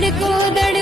धड़को धड़